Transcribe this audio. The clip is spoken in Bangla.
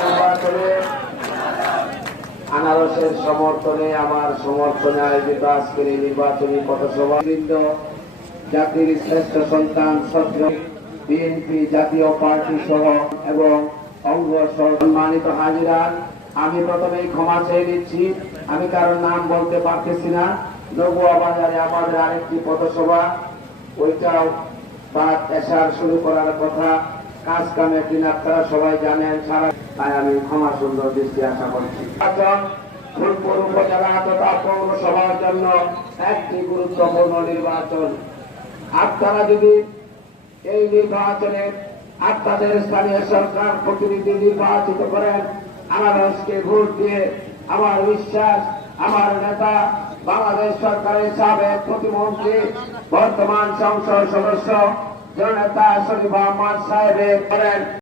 নির্বাচনে আনারসের সমর্থনে আমার সমর্থনে আয়োজিত আজকের এই নির্বাচনী পথসভা জাতির শ্রেষ্ঠ সন্তান শ্রদ্ধেয় বিএনপি জাতীয় পার্টি সহ এবং অঙ্গ সম্মানিত হাজিরান, আমি প্রথমেই ক্ষমা চেয়ে নিচ্ছি। আমি কারোর নাম বলতে পারতেছি না। নগুয়া বাজারে আমাদের আরেকটি পথসভা, ওইটাও বাদ এশার শুরু করার কথা। কাজ কামের দিন আপনারা সবাই জানেন, সারা তাই আমি ক্ষমা সুন্দর দৃষ্টি আশা করছি। ফুলপুর উপজেলা তথা পৌরসভার জন্য একটি গুরুত্বপূর্ণ নির্বাচন। আপনারা যদি এই নির্বাচনে আপনাদের স্থানীয় সরকার প্রতিনিধি নির্বাচিত করেন, আনারসকে ভোট দিয়ে, আমার বিশ্বাস আমার নেতা বাংলাদেশ সরকারের সাবেক প্রতিমন্ত্রী বর্তমান সংসদ সদস্য জননেতা শরীফ আহমদ সাহেবের করেন